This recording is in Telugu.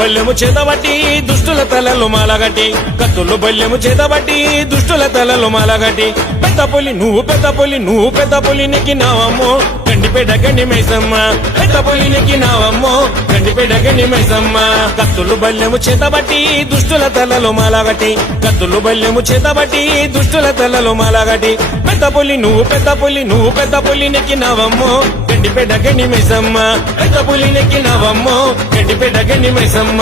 బల్లెము చేతబట్టి దుష్టుల తలలు మాలగట్టి కత్తులు బల్లెము చేతబట్టి దుష్టుల తలలు మాలగట్టి పెద్ద పులి నువ్వు పెద్ద పులి నువ్వు పెద్ద పులి నెక్కినావమ్మో గండిపేట గండి మైసమ్మ పెద్ద పులి నెక్కినావమ్మో గండిపేట గండి మైసమ్మ కత్తులు బల్లెము చేతబట్టి దుష్టుల తలలు మాలగట్టి కత్తులు బల్లెము చేతబట్టి దుష్టుల తలలు మాలగట్టి పెద్ద పులి నువ్వు పెద్ద పులి నువ్వు పెద్ద పులి నెక్కినావమ్మో గండిపేట గండి మైసమ్మ పెద్ద పులి నెక్కినావమ్మో గండిపేట గండి మైసమ్మ